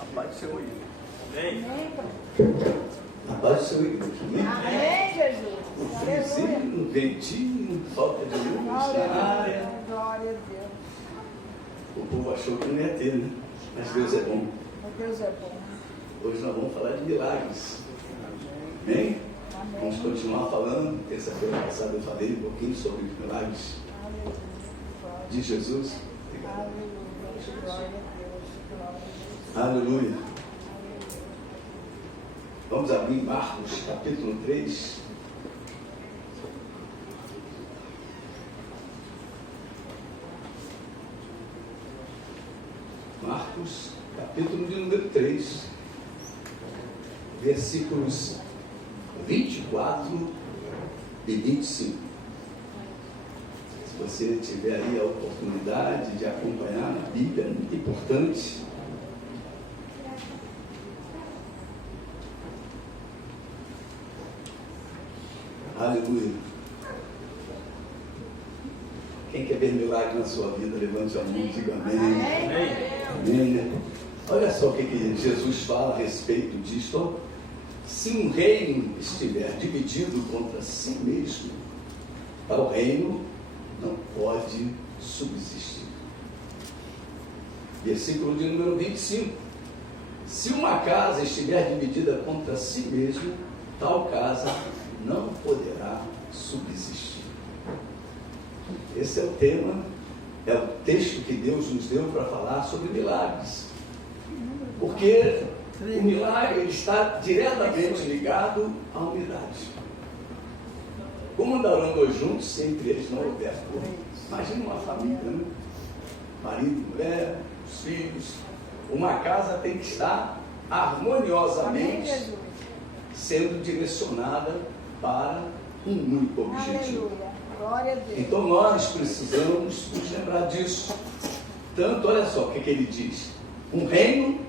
A paz do Senhor. Amém. A paz do Senhor. Amém, Jesus. Um friozinho, um ventinho, falta de luz na área. Glória a Deus. O povo achou que não ia ter, né? Mas Deus é bom. Deus é bom. Hoje nós vamos falar de milagres. Amém? Vamos continuar falando. Terça-feira passada eu falei um pouquinho sobre os milagres de Jesus. Aleluia. Vamos abrir Marcos capítulo 3. Marcos capítulo de número 3, versículos 24 e 25. Se você tiver aí a oportunidade de acompanhar na Bíblia, é muito importante. Aleluia. Quem quer ver milagre na sua vida, levante a mão e diga amém. Amém. Olha só o que Jesus fala a respeito disto. Se um reino estiver dividido contra si mesmo, tal reino não pode subsistir. Versículo de número 25. Se uma casa estiver dividida contra si mesmo, tal casa não poderá subsistir. Esse é o tema, é o texto que Deus nos deu para falar sobre milagres. Porque o milagre está diretamente ligado à unidade. Como andarão dois juntos se entre eles não houver acordo? Imagina uma família, né? Marido, mulher, os filhos. Uma casa tem que estar harmoniosamente sendo direcionada para um único objetivo. Glória a Deus. Então nós precisamos nos lembrar disso. Tanto, olha só o que ele diz: um reino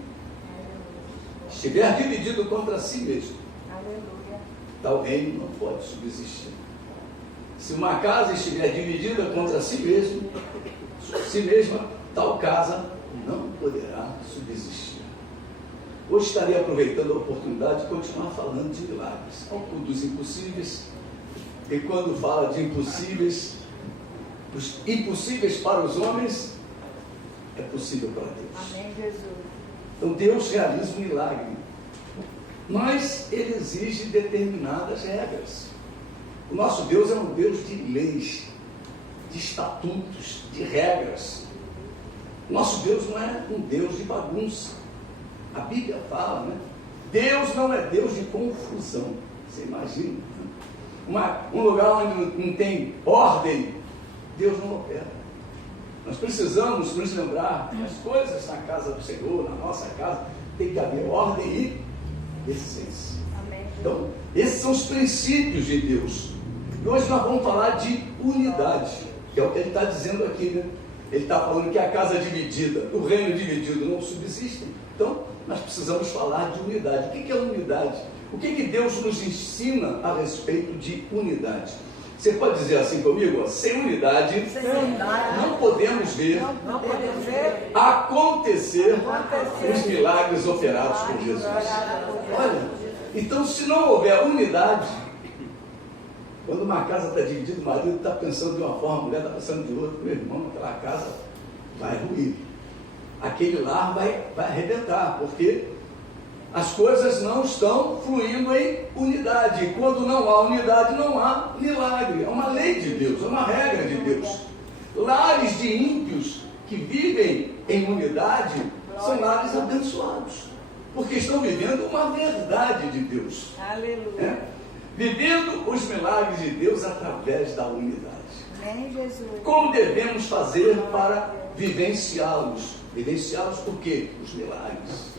estiver dividido contra si mesmo, tal reino não pode subsistir. Se uma casa estiver dividida contra si mesma, tal casa não poderá subsistir. Hoje estarei aproveitando a oportunidade de continuar falando de milagres, pouco dos impossíveis. E quando fala de impossíveis, os impossíveis para os homens é possível para Deus. Amém, Jesus. Então Deus realiza um milagre, mas Ele exige determinadas regras. O nosso Deus é um Deus de leis, de estatutos, de regras. O nosso Deus não é um Deus de bagunça. A Bíblia fala, né? Deus não é Deus de confusão. Você imagina? Um lugar onde não tem ordem, Deus não opera. Nós precisamos nos lembrar que as coisas na casa do Senhor, na nossa casa, tem que haver ordem e essência. Então, esses são os princípios de Deus. E hoje nós vamos falar de unidade, que é o que ele está dizendo aqui, né? Ele está falando que a casa dividida, o reino dividido não subsiste. Então, nós precisamos falar de unidade. O que é unidade? O que Deus nos ensina a respeito de unidade? Você pode dizer assim comigo? Sem unidade, não podemos ver acontecer os milagres operados por Jesus. Olha, então se não houver unidade, quando uma casa está dividida, o marido está pensando de uma forma, a mulher está pensando de outra, meu irmão, aquela casa vai ruir. Aquele lar vai arrebentar, porque as coisas não estão fluindo em unidade. E quando não há unidade, não há milagre. É uma lei de Deus, é uma regra de Deus. Lares de ímpios que vivem em unidade são lares abençoados, porque estão vivendo uma verdade de Deus. Aleluia. Vivendo os milagres de Deus através da unidade. Amém, Jesus. Como devemos fazer para vivenciá-los? Vivenciá-los por quê? Os milagres.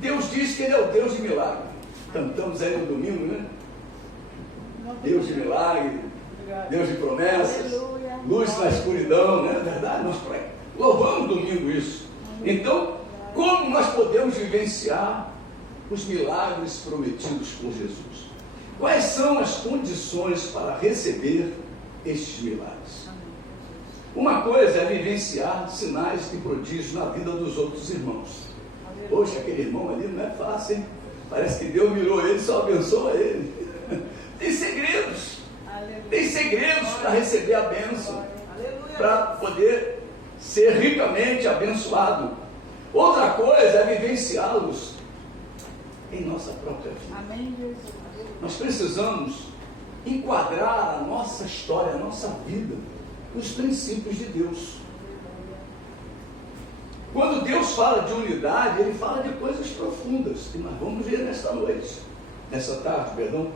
Deus diz que Ele é o Deus de milagre. Cantamos aí no domingo, né? Deus de milagre, Deus de promessas, luz na escuridão, não é verdade? Nós louvamos domingo isso. Então, como nós podemos vivenciar os milagres prometidos por Jesus? Quais são as condições para receber estes milagres? Uma coisa é vivenciar sinais e prodígios na vida dos outros irmãos. Poxa, aquele irmão ali não é fácil, hein? Parece que Deus mirou ele, só abençoa ele. Tem segredos. Tem segredos para receber a bênção, para poder ser ricamente abençoado. Outra coisa é vivenciá-los em nossa própria vida. Amém, Jesus. Nós precisamos enquadrar a nossa história, a nossa vida, nos princípios de Deus. Quando Deus fala de unidade, Ele fala de coisas profundas, que nós vamos ver nesta noite, nessa tarde, perdão.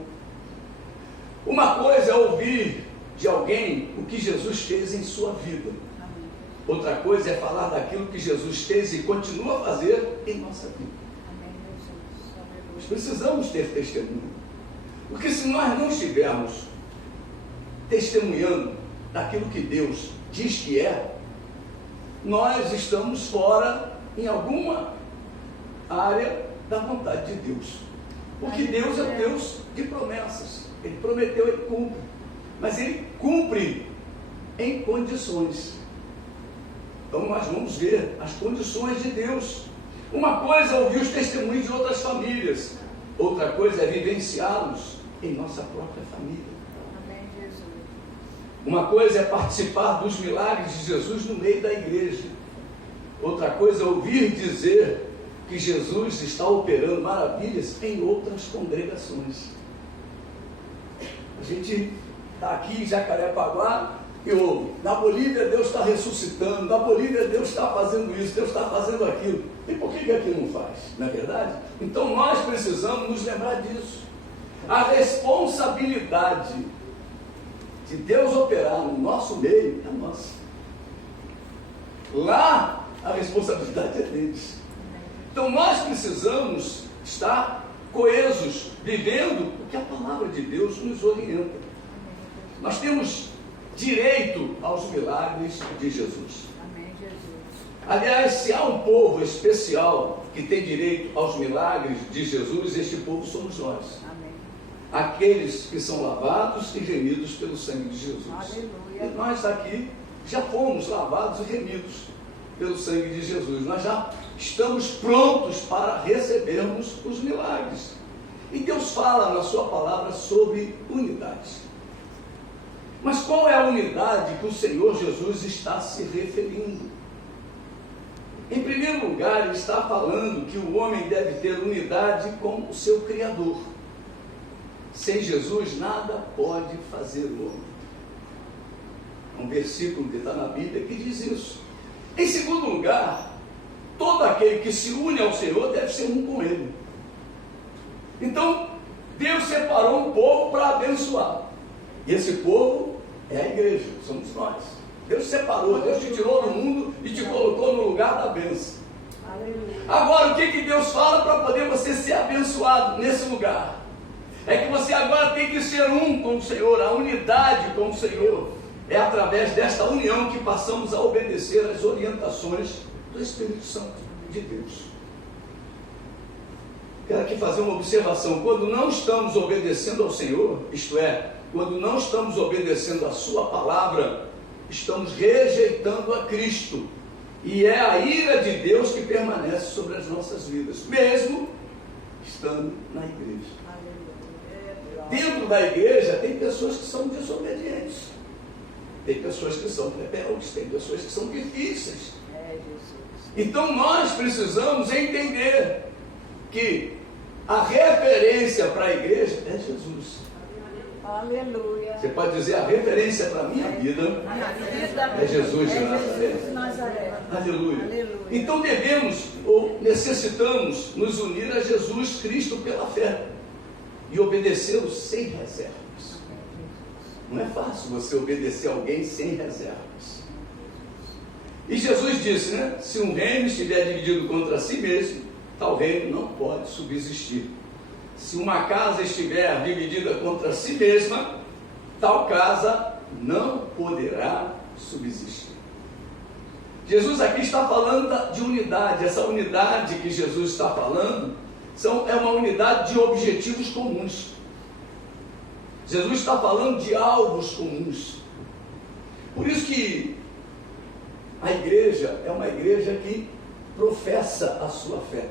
Uma coisa é ouvir de alguém o que Jesus fez em sua vida. Amém. Outra coisa é falar daquilo que Jesus fez e continua a fazer em nossa vida. Amém, Jesus. Aleluia. Nós precisamos ter testemunho. Porque se nós não estivermos testemunhando daquilo que Deus diz que é, nós estamos fora em alguma área da vontade de Deus. Porque Deus é um Deus de promessas. Ele prometeu, Ele cumpre. Mas Ele cumpre em condições. Então nós vamos ver as condições de Deus. Uma coisa é ouvir os testemunhos de outras famílias. Outra coisa é vivenciá-los em nossa própria família. Amém, Jesus. Uma coisa é participar dos milagres de Jesus no meio da igreja. Outra coisa é ouvir dizer que Jesus está operando maravilhas em outras congregações. A gente está aqui em Jacarepaguá e ouve, na Bolívia Deus está ressuscitando, na Bolívia Deus está fazendo isso, Deus está fazendo aquilo. E por que aqui não faz? Não é verdade? Então nós precisamos nos lembrar disso. A responsabilidade de Deus operar no nosso meio é nossa. Lá a responsabilidade é deles. Então nós precisamos estar coesos, vivendo o que a palavra de Deus nos orienta. Nós temos direito aos milagres de Jesus. Amém, Jesus. Aliás, se há um povo especial que tem direito aos milagres de Jesus, este povo somos nós. Amém. Aqueles que são lavados e remidos pelo sangue de Jesus. Aleluia. E nós aqui já fomos lavados e remidos pelo sangue de Jesus. Nós já estamos prontos para recebermos os milagres. E Deus fala na sua palavra sobre unidade. Mas qual é a unidade que o Senhor Jesus está se referindo? Em primeiro lugar, Ele está falando que o homem deve ter unidade com o seu Criador. Sem Jesus, nada pode fazer o homem. É um versículo que está na Bíblia que diz isso. Em segundo lugar, todo aquele que se une ao Senhor deve ser um com Ele. Então, Deus separou um povo para abençoar. E esse povo é a igreja, somos nós. Deus separou, Deus te tirou do mundo e te colocou no lugar da bênção. Aleluia. Agora, o que Deus fala para poder você ser abençoado nesse lugar? É que você agora tem que ser um com o Senhor, a unidade com o Senhor. É através desta união que passamos a obedecer às orientações do Espírito Santo de Deus. Quero aqui fazer uma observação. Quando não estamos obedecendo ao Senhor, isto é, quando não estamos obedecendo a sua palavra, estamos rejeitando a Cristo. E é a ira de Deus que permanece sobre as nossas vidas, mesmo estando na igreja. Aleluia. Dentro da igreja tem pessoas que são desobedientes. Tem pessoas que são rebeldes, tem pessoas que são difíceis. É, Jesus. Então nós precisamos entender que a referência para a igreja é Jesus. Aleluia. Você pode dizer, a referência para a minha vida é Jesus de Nazaré. Jesus de Nazaré. Aleluia. Aleluia. Então devemos ou necessitamos nos unir a Jesus Cristo pela fé e obedecê-lo sem reservas. Não é fácil você obedecer alguém sem reservas. E Jesus disse, né? Se um reino estiver dividido contra si mesmo, tal reino não pode subsistir. Se uma casa estiver dividida contra si mesma, tal casa não poderá subsistir. Jesus aqui está falando de unidade. Essa unidade que Jesus está falando é uma unidade de objetivos comuns. Jesus está falando de alvos comuns. Por isso que A igreja é uma igreja que professa a sua fé.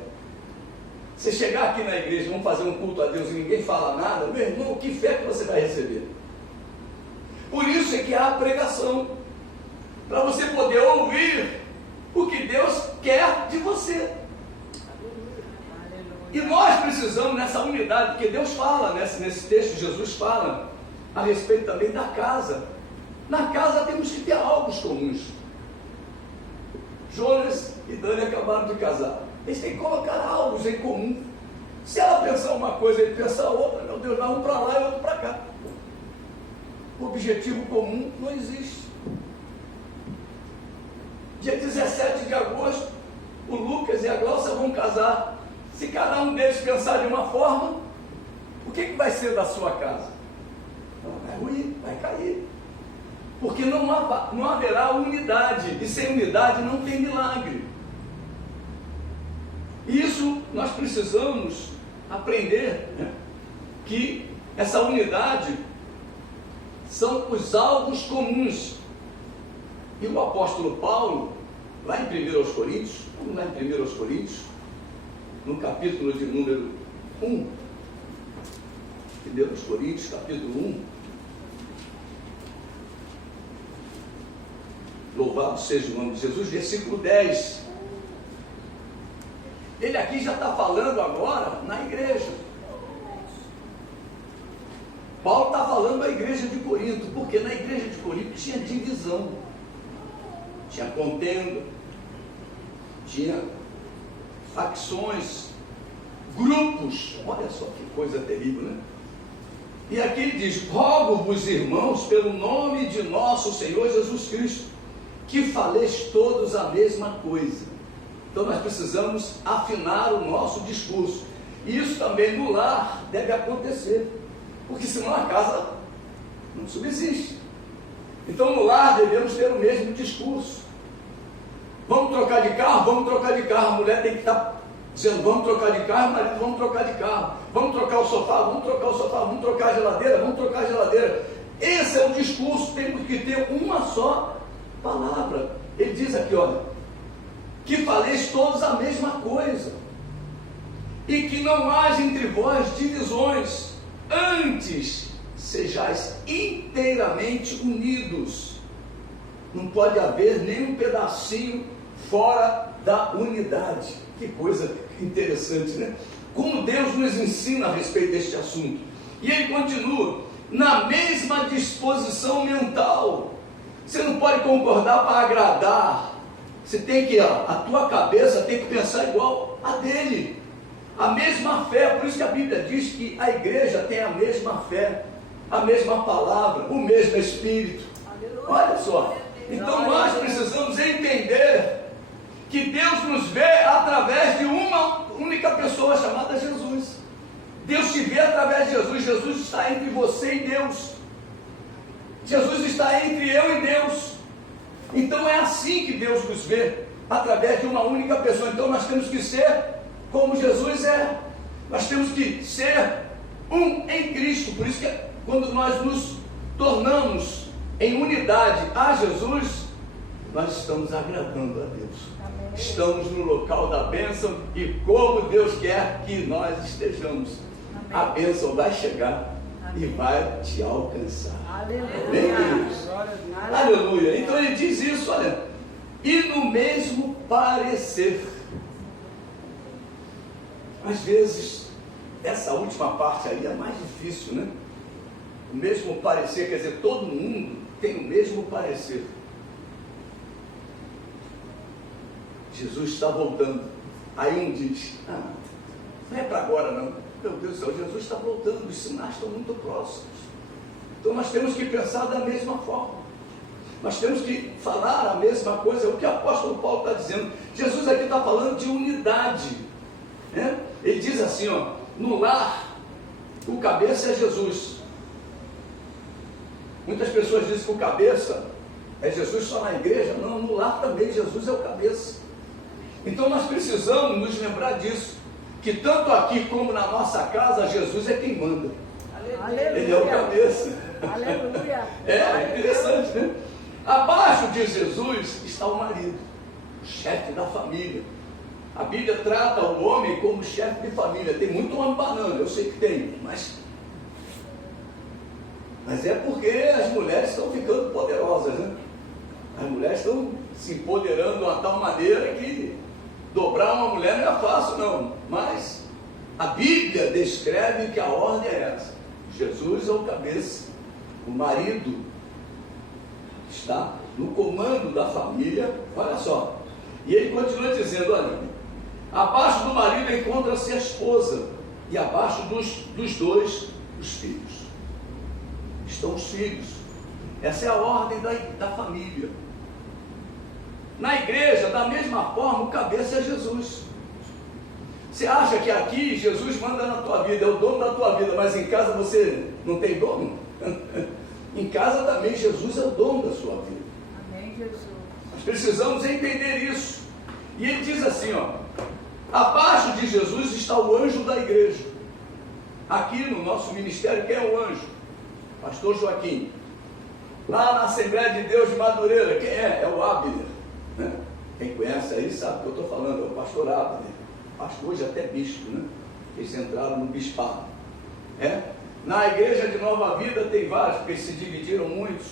Você chegar aqui na igreja, vamos fazer um culto a Deus e ninguém fala nada, meu irmão, que fé que você vai receber? Por isso é que há a pregação, para você poder ouvir o que Deus quer de você. E nós precisamos nessa unidade, porque Deus fala, nesse texto Jesus fala a respeito também da casa. Na casa temos que ter alvos comuns. Jonas e Dani acabaram de casar. Eles têm que colocar alvos em comum. Se ela pensar uma coisa e ele pensar outra, meu Deus, vai um para lá e outro para cá. O objetivo comum não existe. Dia 17 de agosto, o Lucas e a Glaucia vão casar. Se cada um deles pensar de uma forma, o que vai ser da sua casa? Vai ruir, vai cair. Porque não haverá unidade. E sem unidade não tem milagre. Isso nós precisamos aprender, né? Que essa unidade são os alvos comuns. E o apóstolo Paulo, lá em 1 Coríntios, vamos lá em 1 Coríntios, no capítulo de número 1, 1 Coríntios, capítulo 1, louvado seja o nome de Jesus, versículo 10. Ele aqui já está falando agora na igreja. Paulo está falando da igreja de Corinto, porque na igreja de Corinto tinha divisão, tinha contenda, tinha facções, grupos. Olha só que coisa terrível, né? E aqui ele diz: rogo-vos, irmãos, pelo nome de nosso Senhor Jesus Cristo, que faleis todos a mesma coisa. Então nós precisamos afinar o nosso discurso. E isso também no lar deve acontecer, porque senão a casa não subsiste. Então no lar devemos ter o mesmo discurso. Vamos trocar de carro? Vamos trocar de carro. A mulher tem que estar dizendo: vamos trocar de carro. O marido: vamos trocar de carro. Vamos trocar o sofá? Vamos trocar o sofá. Vamos trocar a geladeira? Vamos trocar a geladeira. Esse é o discurso. Temos que ter uma só palavra. Ele diz aqui, olha, que faleis todos a mesma coisa, e que não haja entre vós divisões, antes sejais inteiramente unidos. Não pode haver nenhum pedacinho fora da unidade. Que coisa interessante, né? Como Deus nos ensina a respeito deste assunto. E ele continua: na mesma disposição mental. Você não pode concordar para agradar. Você tem que, a tua cabeça tem que pensar igual a dele. A mesma fé. Por isso que a Bíblia diz que a igreja tem a mesma fé, a mesma palavra, o mesmo Espírito. Olha só. Então nós precisamos entender que Deus nos vê através de uma única pessoa chamada Jesus. Deus te vê através de Jesus. Jesus está entre você e Deus. Jesus está entre eu e Deus. Então é assim que Deus nos vê, através de uma única pessoa. Então nós temos que ser como Jesus é. Nós temos que ser um em Cristo. Por isso que quando nós nos tornamos em unidade a Jesus, nós estamos agradando a Deus. Amém. Estamos no local da bênção, e como Deus quer que nós estejamos. Amém. A bênção vai chegar. Amém. E vai te alcançar. Aleluia. Aleluia. Então ele diz isso, olha, e no mesmo parecer. Às vezes, essa última parte aí é mais difícil, né? O mesmo parecer, quer dizer, todo mundo tem o mesmo parecer. Jesus está voltando. Aí um diz: não é para agora não. Meu Deus do céu, Jesus está voltando, os sinais estão muito próximos. Então nós temos que pensar da mesma forma. Nós temos que falar a mesma coisa. O que o apóstolo Paulo está dizendo. Jesus aqui está falando de unidade, né? Ele diz assim, ó, no lar, o cabeça é Jesus. Muitas pessoas dizem que o cabeça é Jesus só na igreja. Não, no lar também Jesus é o cabeça. Então nós precisamos nos lembrar disso, que tanto aqui como na nossa casa, Jesus é quem manda. Aleluia. Ele é o cabeça. Aleluia. É interessante, né? Abaixo de Jesus está o marido, o chefe da família. A Bíblia trata o homem como chefe de família. Tem muito homem banana, eu sei que tem, mas é porque as mulheres estão ficando poderosas, né? As mulheres estão se empoderando de uma tal maneira que dobrar uma mulher não é fácil, não. Mas a Bíblia descreve que a ordem é essa. Jesus é o cabeça, o marido está no comando da família, olha só. E ele continua dizendo, olha, abaixo do marido encontra-se a esposa, e abaixo dos dois, os filhos. Estão os filhos. Essa é a ordem da família. Na igreja, da mesma forma, o cabeça é Jesus. Você acha que aqui Jesus manda na tua vida, é o dono da tua vida, mas em casa você não tem dono? Em casa também Jesus é o dono da sua vida. Amém, Jesus. Nós precisamos entender isso. E ele diz assim, ó, abaixo de Jesus está o anjo da igreja. Aqui no nosso ministério, quem é o anjo? Pastor Joaquim. Lá na Assembleia de Deus de Madureira, quem é? É o Abner. Né? Quem conhece aí sabe o que eu estou falando, é o pastor Abner. Pastor hoje até bispo, né? Eles entraram no bispado. Na igreja de Nova Vida tem vários, porque se dividiram muitos.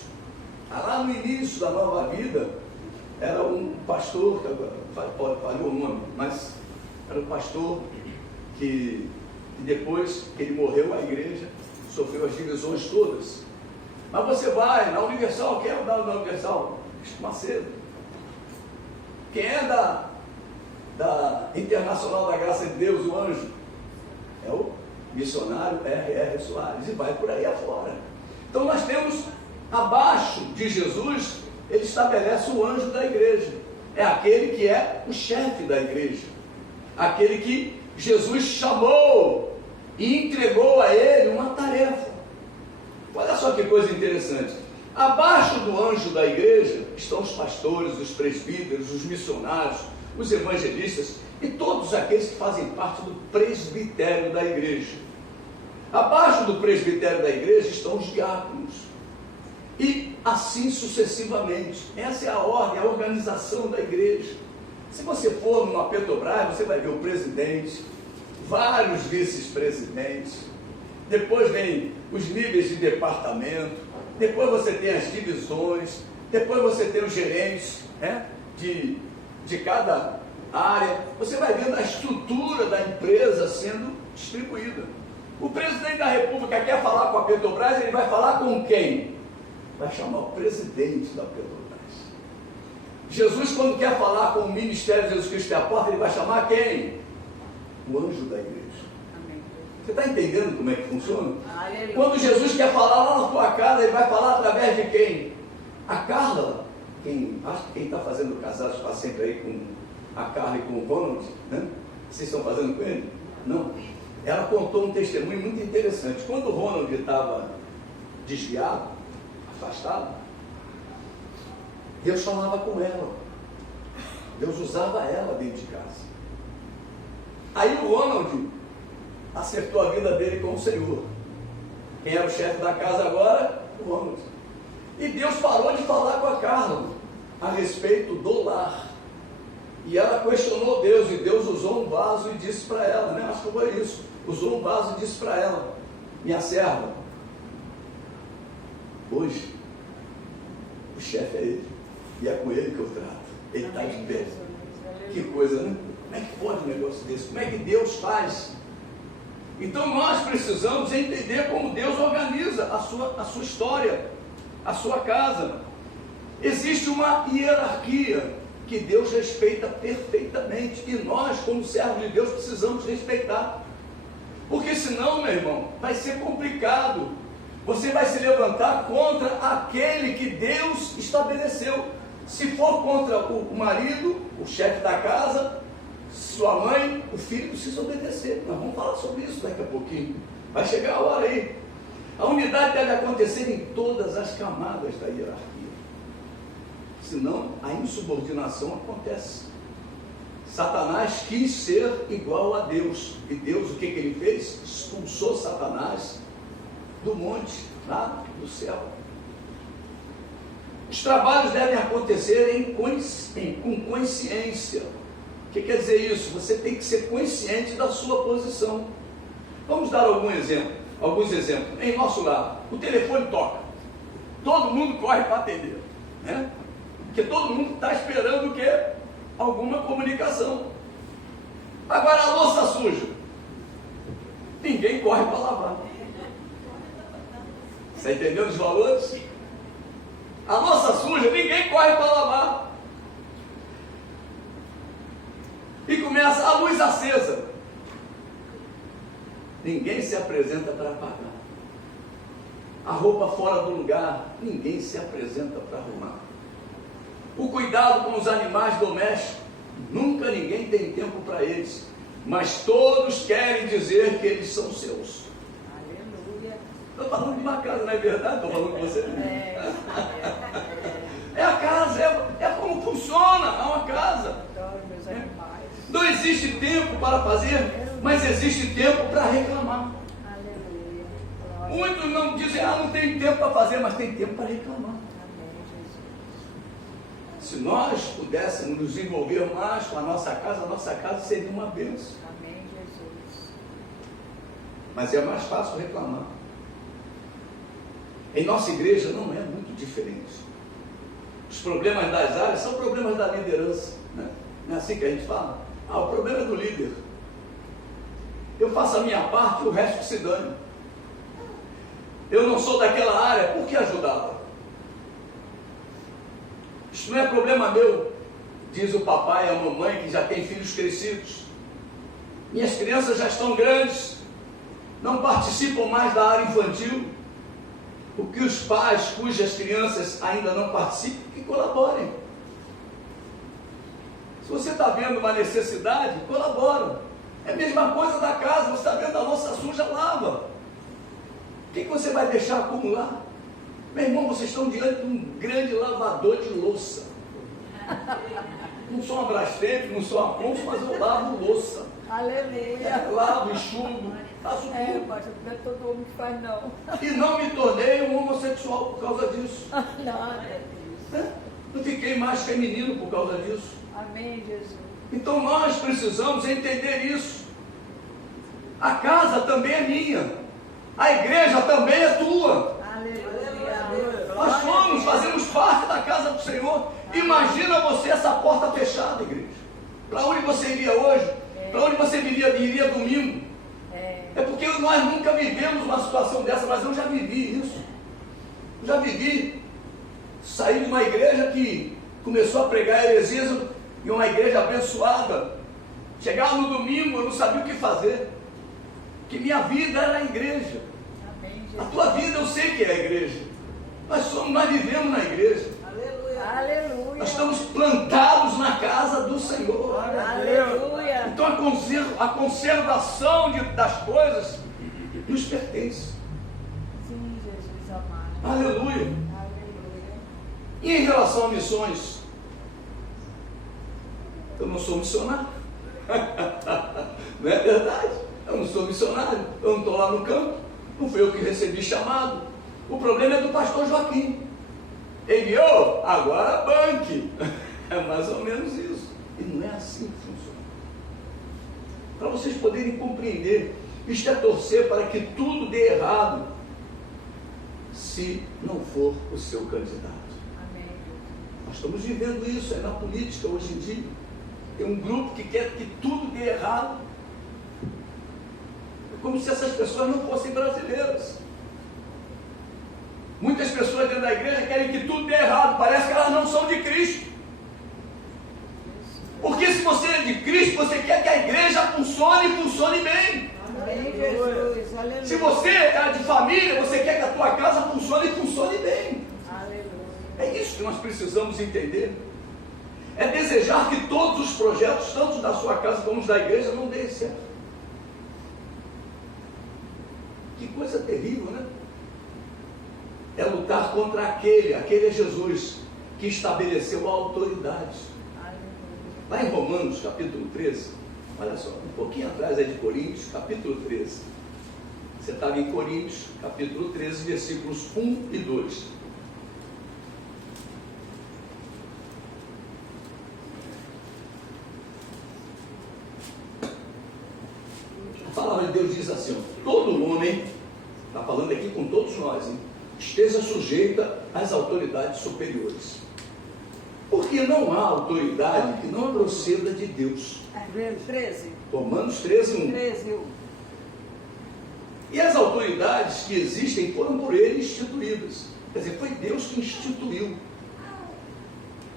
Lá no início da Nova Vida, era um pastor, que agora falhou o nome, mas era um pastor que depois que ele morreu, a igreja sofreu as divisões todas. Mas você vai na Universal, quem é o da Universal? Cristo Macedo. Quem é da Internacional da Graça de Deus, o anjo? É o missionário R.R. Soares, e vai por aí afora. Então nós temos, abaixo de Jesus, ele estabelece o anjo da igreja. É aquele que é o chefe da igreja. Aquele que Jesus chamou e entregou a ele uma tarefa. Olha só que coisa interessante. Abaixo do anjo da igreja estão os pastores, os presbíteros, os missionários, os evangelistas e todos aqueles que fazem parte do presbitério da igreja. Abaixo do presbitério da igreja estão os diáconos. E assim sucessivamente. Essa é a ordem, a organização da igreja. Se você for numa Petrobras, você vai ver o presidente, vários vice-presidentes, depois vem os níveis de departamento, depois você tem as divisões, depois você tem os gerentes, né, de cada área. Você vai vendo a estrutura da empresa sendo distribuída. O presidente da República quer falar com a Petrobras, ele vai falar com quem? Vai chamar o presidente da Petrobras. Jesus, quando quer falar com o ministério de Jesus Cristo à porta, ele vai chamar quem? O anjo da igreja. Amém. Você está entendendo como é que funciona? Aleluia. Quando Jesus quer falar lá na tua casa, ele vai falar através de quem? A Carla. Acho que quem está fazendo casados para sempre aí com a Carla e com o Ronald, né? Vocês estão fazendo com ele? Não. Ela contou um testemunho muito interessante. Quando o Ronald estava desviado, afastado, Deus falava com ela. Deus usava ela dentro de casa. Aí o Ronald acertou a vida dele com o Senhor. Quem era o chefe da casa agora? O Ronald. E Deus parou de falar com a Carla a respeito do lar. E ela questionou Deus, e Deus usou um vaso e disse para ela, né? Acho que foi isso. Usou um vaso e disse para ela: minha serva, hoje o chefe é ele, e é com ele que eu trato. Ele está de pé. Que coisa, né? Como é que pode um negócio desse? Como é que Deus faz? Então nós precisamos entender como Deus organiza a sua história, a sua casa. Existe uma hierarquia que Deus respeita perfeitamente, e nós, como servos de Deus, precisamos respeitar. Porque senão, meu irmão, vai ser complicado. Você vai se levantar contra aquele que Deus estabeleceu. Se for contra o marido, o chefe da casa, sua mãe, o filho precisa obedecer. Nós vamos falar sobre isso daqui a pouquinho. Vai chegar a hora aí. A unidade deve acontecer em todas as camadas da hierarquia. Senão, a insubordinação acontece. Satanás quis ser igual a Deus. E Deus, o que ele fez? Expulsou Satanás do monte, lá do céu. Os trabalhos devem acontecer com consciência. O que quer dizer isso? Você tem que ser consciente da sua posição. Vamos dar alguns exemplos. Em nosso lar, o telefone toca. Todo mundo corre para atender, né? Porque todo mundo está esperando o quê? Alguma comunicação. Agora a louça suja. Ninguém corre para lavar. Está entendendo os valores? A louça suja, ninguém corre para lavar. E começa a luz acesa. Ninguém se apresenta para apagar. A roupa fora do lugar, ninguém se apresenta para arrumar. O cuidado com os animais domésticos, nunca ninguém tem tempo para eles, mas todos querem dizer que eles são seus. Aleluia. Estou falando de uma casa, não é verdade? Estou falando com você. É a casa, é como funciona, é uma casa. Adoro meus animais. Não existe tempo para fazer, mas existe tempo para reclamar. Aleluia. Muitos não dizem, não tem tempo para fazer, mas tem tempo para reclamar. Amém, Jesus. Se nós pudéssemos nos envolver mais com a nossa casa seria uma bênção. Amém, Jesus. Mas é mais fácil reclamar. Em nossa igreja não é muito diferente. Os problemas das áreas são problemas da liderança, né? Não é assim que a gente fala? O problema é do líder. Eu faço a minha parte e o resto se dane. Eu não sou daquela área, por que ajudá-la? Isso não é problema meu, diz o papai e a mamãe que já tem filhos crescidos. Minhas crianças já estão grandes, não participam mais da área infantil. O que os pais cujas crianças ainda não participam, que colaborem. Se você está vendo uma necessidade, colabora. É a mesma coisa da casa, você está vendo a louça suja, lava. O que você vai deixar acumular? Meu irmão, vocês estão diante de um grande lavador de louça. Não sou uma Brastemp, não sou uma Consul, mas eu lavo louça. Aleluia. Lavo, enxugo, faço tudo. Mas não é todo homem que faz, não. E não me tornei um homossexual por causa disso. Nada disso. Não fiquei mais feminino por causa disso. Amém, Jesus. Então nós precisamos entender isso. A casa também é minha. A igreja também é tua. Aleluia. Nós fazemos parte da casa do Senhor. Imagina você essa porta fechada, igreja. Para onde você iria hoje? Para onde você iria domingo? É porque nós nunca vivemos uma situação dessa, mas eu já vivi isso. Eu já vivi. Saí de uma igreja que começou a pregar heresias, e uma igreja abençoada. Chegava no domingo, eu não sabia o que fazer. Que minha vida era a igreja. Amém, A Jesus. tua vida eu sei que é a igreja. Nós vivemos na igreja. Aleluia. Nós estamos plantados na casa do Senhor. Aleluia. Então a conservação das coisas nos pertence. Sim, Jesus amado. Aleluia. Aleluia. E em relação a missões? Eu não sou missionário. Não é verdade? Eu não sou missionário. Eu não estou lá no campo. Não fui eu que recebi chamado. O problema é do pastor Joaquim. Enviou? Agora banque. É mais ou menos isso. E não é assim que funciona. Para vocês poderem compreender, isto é torcer para que tudo dê errado, se não for o seu candidato. Amém. Nós estamos vivendo isso, é na política hoje em dia. Tem um grupo que quer que tudo dê errado. É como se essas pessoas não fossem brasileiras. Muitas pessoas dentro da igreja querem que tudo dê errado. Parece que elas não são de Cristo. Porque se você é de Cristo, você quer que a igreja funcione e funcione bem. Amém, Jesus. Aleluia. Se você é de família, você quer que a tua casa funcione e funcione bem. Aleluia. É isso que nós precisamos entender. É desejar que todos os projetos, tanto da sua casa como os da igreja, não deem certo. Que coisa terrível, né? É lutar contra aquele é Jesus, que estabeleceu a autoridade. Aleluia. Lá em Romanos, capítulo 13, olha só, um pouquinho atrás é de Coríntios, capítulo 13. Você estava em Coríntios, capítulo 13, versículos 1 e 2. palavra de Deus diz assim, ó, todo homem, está falando aqui com todos nós, hein, esteja sujeita às autoridades superiores. Porque não há autoridade que não proceda de Deus. 13. Romanos 13, 1. 13. E as autoridades que existem foram por ele instituídas. Quer dizer, foi Deus que instituiu.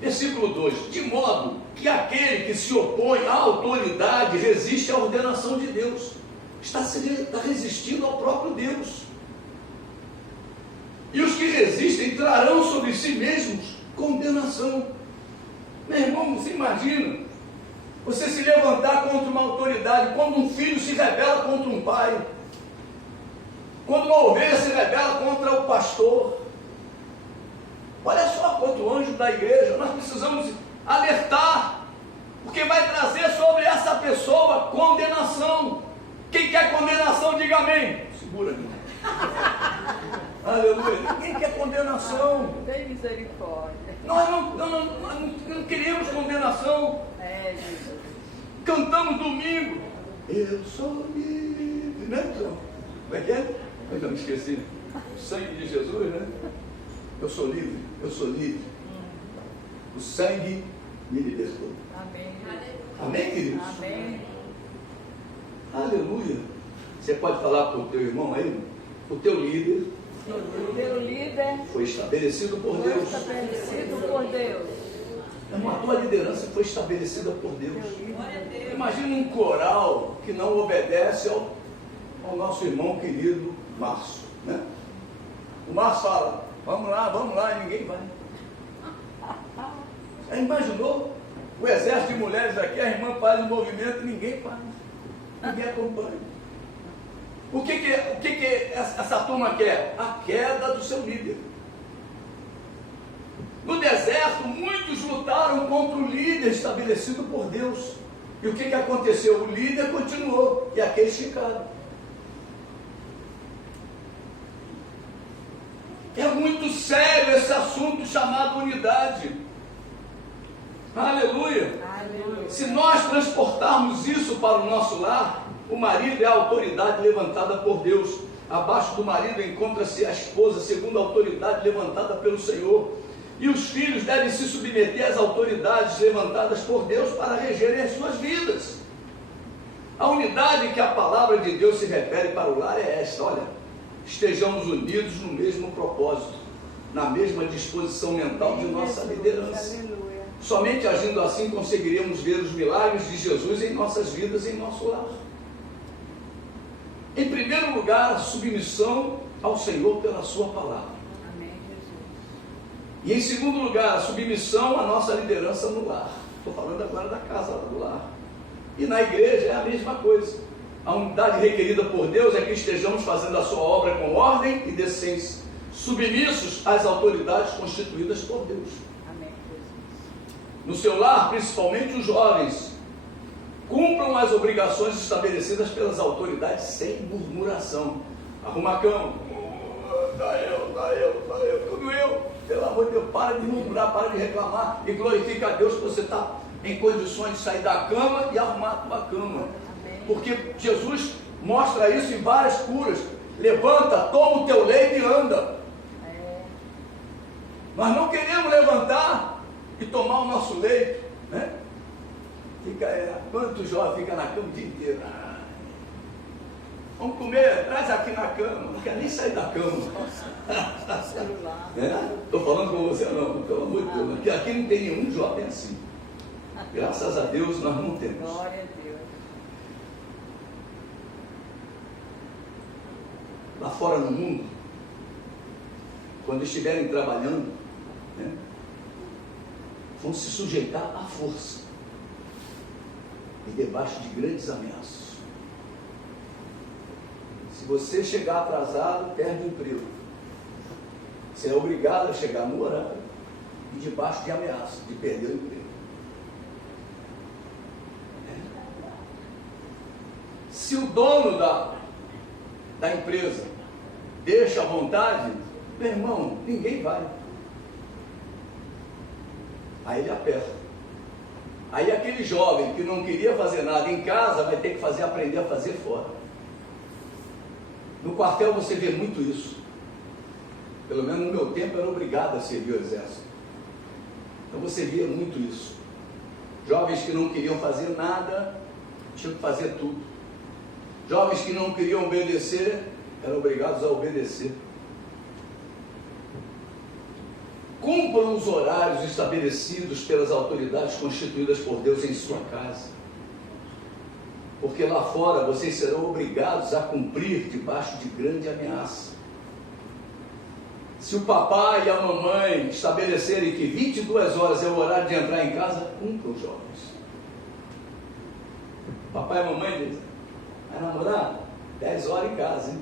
Versículo 2: de modo que aquele que se opõe à autoridade resiste à ordenação de Deus. Está resistindo ao próprio Deus. E os que resistem trarão sobre si mesmos condenação. Meu irmão, você imagina você se levantar contra uma autoridade, quando um filho se rebela contra um pai, quando uma ovelha se rebela contra o pastor. Olha só quanto anjo da igreja, nós precisamos alertar, porque vai trazer sobre essa pessoa condenação. Quem quer condenação, diga amém. Segura ali. Aleluia. Ninguém quer condenação. Tem misericórdia. Nós não queremos condenação. Jesus. Cantamos domingo. Eu sou livre, né? Como é que é? Eu já me esqueci. O sangue de Jesus, né? Eu sou livre, eu sou livre. O sangue me libertou. Amém. Amém, queridos? Amém. Aleluia. Você pode falar para o teu irmão aí? O teu líder O teu líder foi estabelecido por foi Deus. estabelecido por Deus. A tua liderança foi estabelecida por Deus. Teu líder. Imagina um coral que não obedece ao nosso irmão querido Márcio, né? O Márcio fala, vamos lá, e ninguém vai. Já imaginou? O exército de mulheres aqui, a irmã faz um movimento e ninguém faz. Ninguém acompanha. O que essa turma quer? A queda do seu líder. No deserto, muitos lutaram contra o líder estabelecido por Deus. E o que aconteceu? O líder continuou e aqueles ficaram. É muito sério esse assunto chamado unidade. Aleluia. Aleluia. Se nós transportarmos isso para o nosso lar, o marido é a autoridade levantada por Deus. Abaixo do marido encontra-se a esposa, segundo a autoridade levantada pelo Senhor. E os filhos devem se submeter às autoridades levantadas por Deus para regerem as suas vidas. A unidade que a palavra de Deus se refere para o lar é esta: olha, estejamos unidos no mesmo propósito, na mesma disposição mental de nossa liderança. Aleluia. Somente agindo assim conseguiremos ver os milagres de Jesus em nossas vidas, em nosso lar. Em primeiro lugar, a submissão ao Senhor pela sua palavra. Amém, Jesus. E em segundo lugar, a submissão à nossa liderança no lar. Estou falando agora da casa do lar. E na igreja é a mesma coisa. A unidade requerida por Deus é que estejamos fazendo a sua obra com ordem e decência, submissos às autoridades constituídas por Deus. Amém, Jesus. No seu lar, principalmente os jovens, cumpram as obrigações estabelecidas pelas autoridades sem murmuração. Arruma a cama. Tá eu, tudo eu. Pelo amor de Deus, para de murmurar, para de reclamar e glorifica a Deus que você está em condições de sair da cama e arrumar a tua cama. Amém. Porque Jesus mostra isso em várias curas. Levanta, toma o teu leito e anda. Nós não queremos levantar e tomar o nosso leito, né? Quantos jovens ficam na cama o dia inteiro? Vamos comer, traz aqui na cama, não quer nem sair da cama. Celular. Estou falando com você não, pelo amor de Deus, porque aqui não tem nenhum jovem assim. Graças a Deus nós não temos. Glória a Deus. Lá fora no mundo, quando estiverem trabalhando, né, vão se sujeitar à força e debaixo de grandes ameaças. Se você chegar atrasado, perde o emprego. Você é obrigado a chegar no horário e debaixo de ameaça de perder o emprego. Se o dono da empresa deixa à vontade, meu irmão, ninguém vai. Aí ele aperta. Aí aquele jovem que não queria fazer nada em casa vai ter que aprender a fazer fora. No quartel você vê muito isso. Pelo menos no meu tempo eu era obrigado a servir o exército. Então você via muito isso. Jovens que não queriam fazer nada, tinham que fazer tudo. Jovens que não queriam obedecer, eram obrigados a obedecer. Cumpram os horários estabelecidos pelas autoridades constituídas por Deus em sua casa. Porque lá fora vocês serão obrigados a cumprir debaixo de grande ameaça. Se o papai e a mamãe estabelecerem que 22 horas é o horário de entrar em casa, cumpram, jovens. Papai e a mamãe dizem: vai namorar? 10 horas em casa, hein?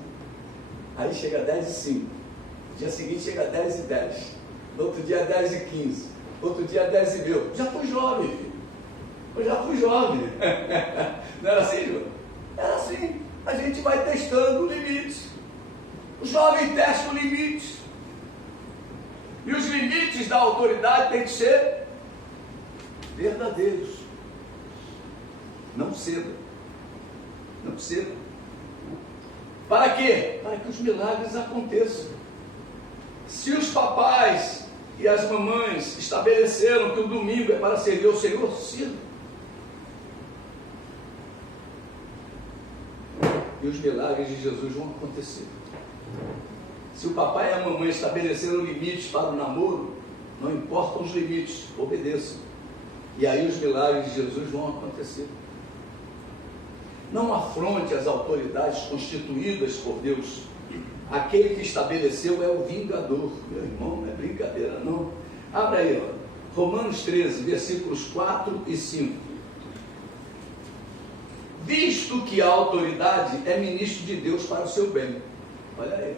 Aí chega 10h05. No dia seguinte chega 10h10. No outro dia 10h15. Outro dia 10h10. Já fui jovem, filho. Eu já fui jovem. Não era assim, João? Era assim. A gente vai testando limites. O jovem testa o limite. E os limites da autoridade têm que ser verdadeiros. Não ceda. Não ceda. Para quê? Para que os milagres aconteçam. Se os papais e as mamães estabeleceram que o domingo é para servir ao Senhor, sirva. E os milagres de Jesus vão acontecer. Se o papai e a mamãe estabeleceram limites para o namoro, não importam os limites, obedeçam. E aí os milagres de Jesus vão acontecer. Não afronte as autoridades constituídas por Deus. Aquele que estabeleceu é o vingador. Meu irmão, não é brincadeira não. Abra aí, ó. Romanos 13, versículos 4 e 5. Visto que a autoridade é ministro de Deus para o seu bem. Olha aí.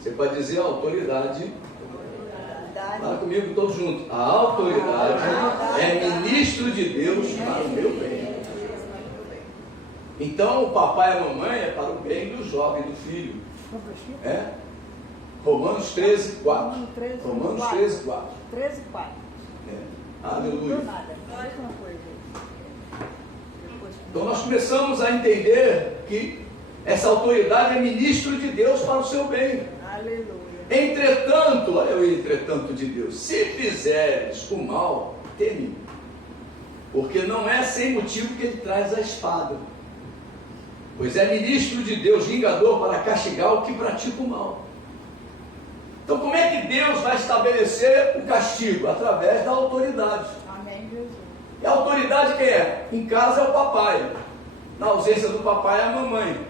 Você pode dizer a autoridade. Fala comigo todos juntos. A autoridade é ministro de Deus para o meu bem. Então o papai e a mamãe é para o bem do jovem, do filho. É? Romanos 13, 4. Romanos 13, 4. 13, 4. É. Aleluia. Mais uma coisa. Então nós começamos a entender que essa autoridade é ministro de Deus para o seu bem. Aleluia. Entretanto, olha o entretanto de Deus, se fizeres o mal, teme, porque não é sem motivo que ele traz a espada, pois é ministro de Deus, vingador para castigar o que pratica o mal. Então como é que Deus vai estabelecer o castigo? Através da autoridade. Amém, Jesus. E a autoridade quem é? Em casa é o papai, na ausência do papai é a mamãe.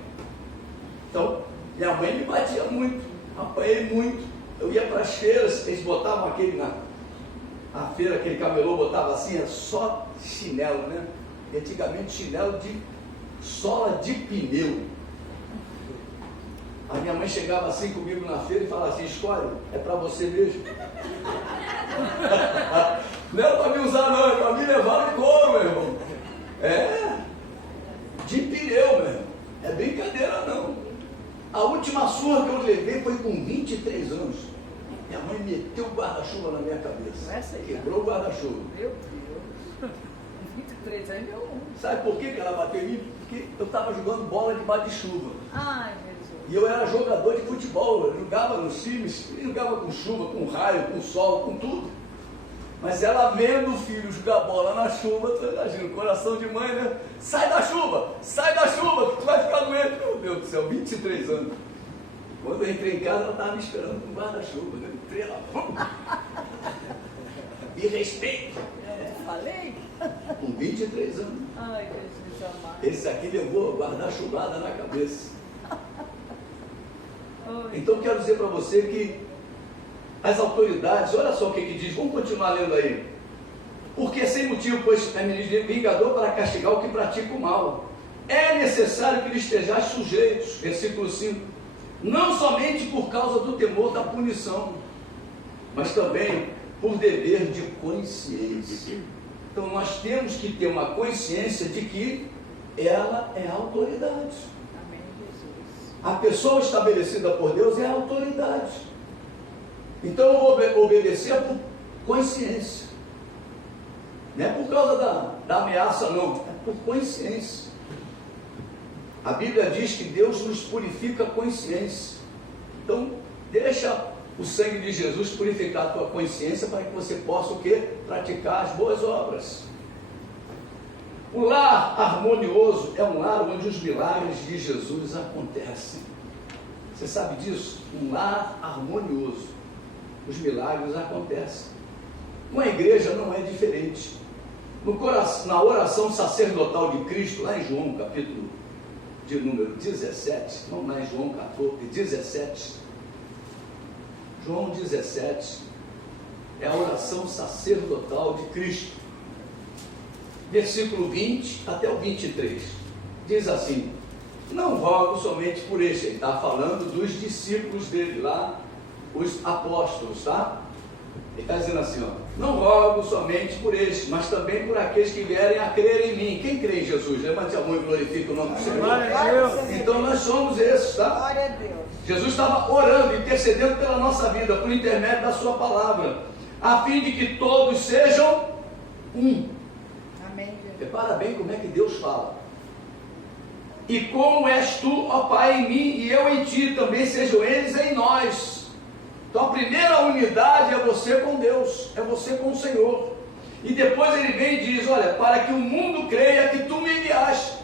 Então, minha mãe me batia muito, apanhei muito. Eu ia para as feiras, eles botavam aquele na feira, aquele camelô botava assim, é só chinelo, né? E antigamente chinelo de sola de pneu. A minha mãe chegava assim comigo na feira e falava assim: escolhe, é para você mesmo. Não era para me usar não, é para me levar no couro, meu irmão. É, de pneu, meu irmão. É brincadeira não. A última surra que eu levei foi com 23 anos. Minha mãe meteu o guarda-chuva na minha cabeça. Quebrou o guarda-chuva. Meu Deus. 23 anos é um. Sabe por que ela bateu em mim? Porque eu estava jogando bola debaixo de chuva. Ai, Jesus. E eu era jogador de futebol. Eu jogava nos times, jogava com chuva, com raio, com sol, com tudo. Mas ela vendo o filho jogar bola na chuva, tu imagina, coração de mãe, né? Sai da chuva, que tu vai ficar doente. Meu Deus do céu, 23 anos. Quando eu entrei em casa, ela estava me esperando com guarda-chuva, né? Entrei lá. Me respeito. Falei? Com 23 anos. Ai, Jesus amado. Esse aqui levou guarda-chuvada na cabeça. Oi. Então quero dizer para você que as autoridades, olha só o que diz, vamos continuar lendo aí. Porque sem motivo, pois é ministro vingador para castigar o que pratica o mal. É necessário que lhe estejais sujeitos, versículo 5, não somente por causa do temor da punição, mas também por dever de consciência. Então nós temos que ter uma consciência de que ela é a autoridade. Amém, Jesus. A pessoa estabelecida por Deus é a autoridade. Então eu vou obedecer por consciência. Não é por causa da ameaça não, é por consciência. A Bíblia diz que Deus nos purifica a consciência. Então, deixa o sangue de Jesus purificar a tua consciência para que você possa o quê? Praticar as boas obras. O lar harmonioso é um lar onde os milagres de Jesus acontecem. Você sabe disso? Um lar harmonioso. Os milagres acontecem. Com a igreja não é diferente. Na oração sacerdotal de Cristo, lá em João, capítulo de número 17, não lá em João 14, 17. João 17 é a oração sacerdotal de Cristo. Versículo 20 até o 23. Diz assim: não rogo somente por este. Ele está falando dos discípulos dele lá, os apóstolos, tá? Ele está dizendo assim, ó: não rogo somente por este, mas também por aqueles que vierem a crer em mim. Quem crê em Jesus? Levante a mão e glorifique o nome do Senhor. Glória a Deus. Então nós somos esses, tá? Glória a Deus. Jesus estava orando, intercedendo pela nossa vida, por intermédio da sua palavra, a fim de que todos sejam um. Amém, Jesus. Repara bem como é que Deus fala. E como és tu, ó Pai, em mim e eu em ti, também sejam eles em nós. Então a primeira unidade é você com Deus, é você com o Senhor. E depois ele vem e diz: olha, para que o mundo creia que tu me enviaste.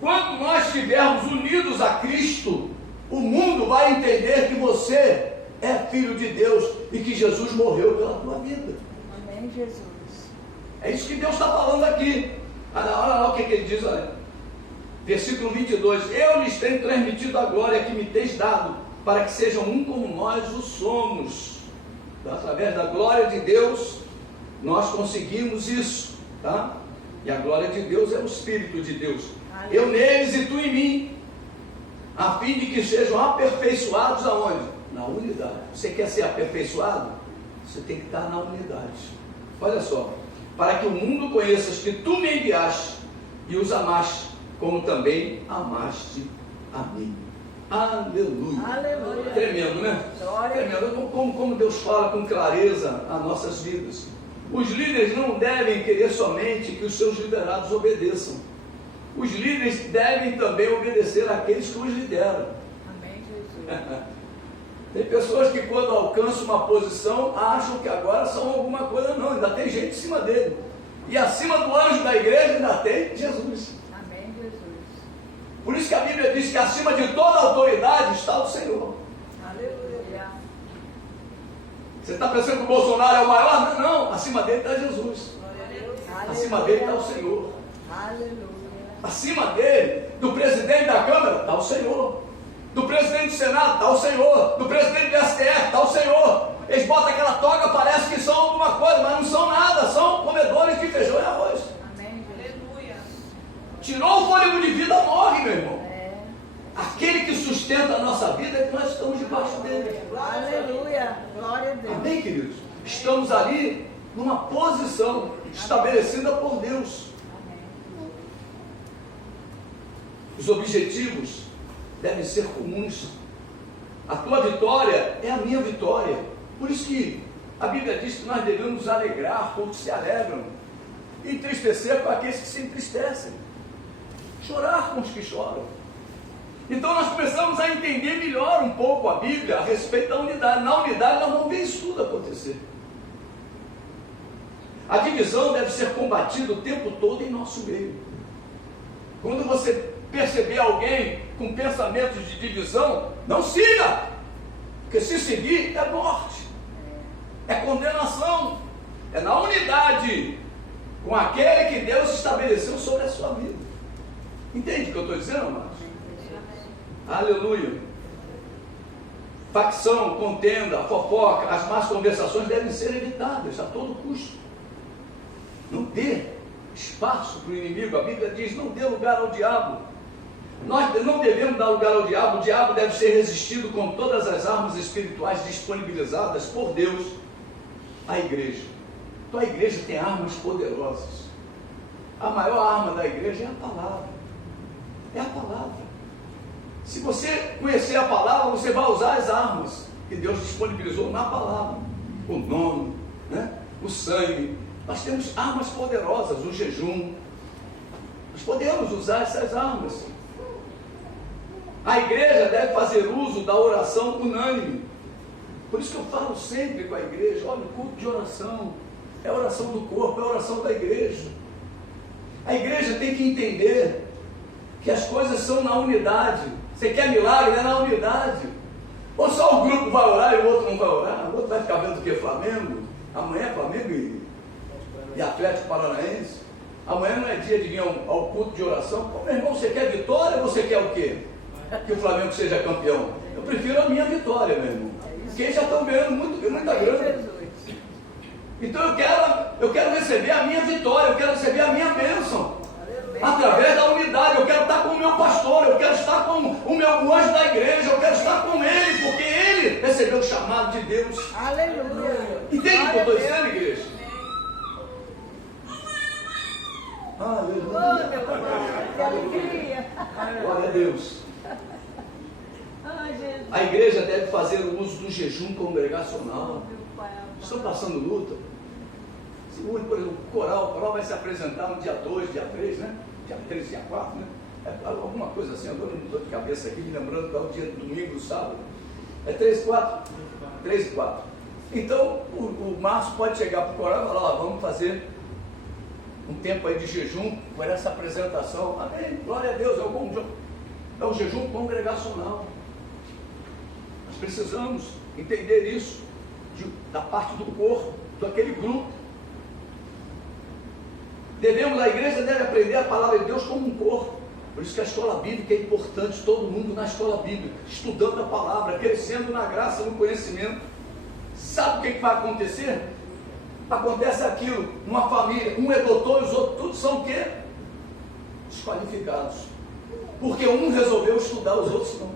Quando nós estivermos unidos a Cristo, o mundo vai entender que você é filho de Deus e que Jesus morreu pela tua vida. Amém, Jesus. É isso que Deus está falando aqui. Olha lá o que ele diz, olha. Versículo 22. Eu lhes tenho transmitido a glória que me tens dado, para que sejam um como nós o somos. Então, através da glória de Deus, nós conseguimos isso, tá? E a glória de Deus é o Espírito de Deus. Eu neles e tu em mim, a fim de que sejam aperfeiçoados aonde? Na unidade. Você quer ser aperfeiçoado? Você tem que estar na unidade. Olha só: para que o mundo conheças que tu me enviaste e os amaste, como também amaste a mim. Aleluia. Aleluia. Tremendo, né? Glória. Tremendo. Como Deus fala com clareza as nossas vidas. Os líderes não devem querer somente que os seus liderados obedeçam. Os líderes devem também obedecer àqueles que os lideram. Amém, Jesus. Tem pessoas que quando alcançam uma posição acham que agora são alguma coisa. Não, ainda tem gente em cima dele. E acima do anjo da igreja ainda tem Jesus. Amém, Jesus. Por isso que a Bíblia diz que acima de toda autoridade está o Senhor. Aleluia. Você está pensando que o Bolsonaro é o maior? Não, acima dele está Jesus. Glória a Deus. Acima dele está o Senhor. Aleluia. Acima dele, do presidente da Câmara, está o Senhor. Do presidente do Senado, está o Senhor. Do presidente do STF, está o Senhor. Eles botam aquela toga, parece que são alguma coisa, mas não são nada, são comedores de feijão e arroz. Amém, aleluia. Tirou o fôlego de vida, morre, meu irmão. É. Aquele que sustenta a nossa vida é que nós estamos debaixo dele. Aleluia. Glória a Deus. Amém, queridos? Estamos ali numa posição estabelecida por Deus. Amém. Os objetivos devem ser comuns. A tua vitória é a minha vitória. Por isso que a Bíblia diz que nós devemos nos alegrar com os que se alegram, e entristecer com aqueles que se entristecem, chorar com os que choram. Então nós começamos a entender melhor um pouco a Bíblia a respeito da unidade. Na unidade nós vamos ver isso tudo acontecer. A divisão deve ser combatida o tempo todo em nosso meio. Quando você perceber alguém com pensamentos de divisão, não siga, porque se seguir é morte, é condenação. É na unidade com aquele que Deus estabeleceu sobre a sua vida. Entende o que eu estou dizendo, amados? Aleluia. Facção, contenda, fofoca, as más conversações devem ser evitadas a todo custo. Não dê espaço para o inimigo. A Bíblia diz: não dê lugar ao diabo. Nós não devemos dar lugar ao diabo. O diabo deve ser resistido com todas as armas espirituais disponibilizadas por Deus à igreja. Então a igreja tem armas poderosas. A maior arma da igreja é a palavra. É a palavra. Se você conhecer a palavra, você vai usar as armas que Deus disponibilizou na palavra. O nome, né? O sangue. Nós temos armas poderosas, o jejum. Nós podemos usar essas armas. A igreja deve fazer uso da oração unânime. Por isso que eu falo sempre com a igreja, olha, o culto de oração é a oração do corpo, é a oração da igreja. A igreja tem que entender que as coisas são na unidade. Você quer milagre? É na unidade. Ou só o grupo vai orar e o outro não vai orar? O outro vai ficar vendo o que? Flamengo? Amanhã é Flamengo e Atlético Paranaense. Amanhã não é dia de vir ao culto de oração. Pô, meu irmão, você quer vitória ou você quer o quê? Que o Flamengo seja campeão? Eu prefiro a minha vitória, meu irmão. Porque eles já estão ganhando muita grana. Então eu quero receber a minha vitória, eu quero receber a minha bênção. Através da unidade, eu quero estar com o meu pastor, eu quero estar com o anjo da igreja, eu quero estar com ele, porque ele recebeu o chamado de Deus. Aleluia. Entende o que eu estou dizendo, igreja? Oh, Aleluia. meu pai, que alegria. Glória a Deus. Ai, Jesus. A igreja deve fazer o uso do jejum congregacional. Meu pai, Estão passando luta? Segura, por exemplo, o coral vai se apresentar no dia 2, dia 3, né? Dia 3, dia 4, né? É alguma coisa assim, agora não estou de cabeça aqui, me lembrando que é o dia do domingo, do sábado. É 3 e 4? 3 e 4. Então, o Márcio pode chegar para o coral e falar, ó, vamos fazer um tempo aí de jejum por essa apresentação. Amém, glória a Deus, é o jejum congregacional. Nós precisamos entender isso da parte do corpo, daquele grupo. A igreja deve aprender a palavra de Deus como um corpo. Por isso que a escola bíblica é importante, todo mundo na escola bíblica, estudando a palavra, crescendo na graça, no conhecimento. Sabe o que vai acontecer? Acontece aquilo, numa família, um é doutor e os outros todos são o quê? Desqualificados. Porque um resolveu estudar, os outros não.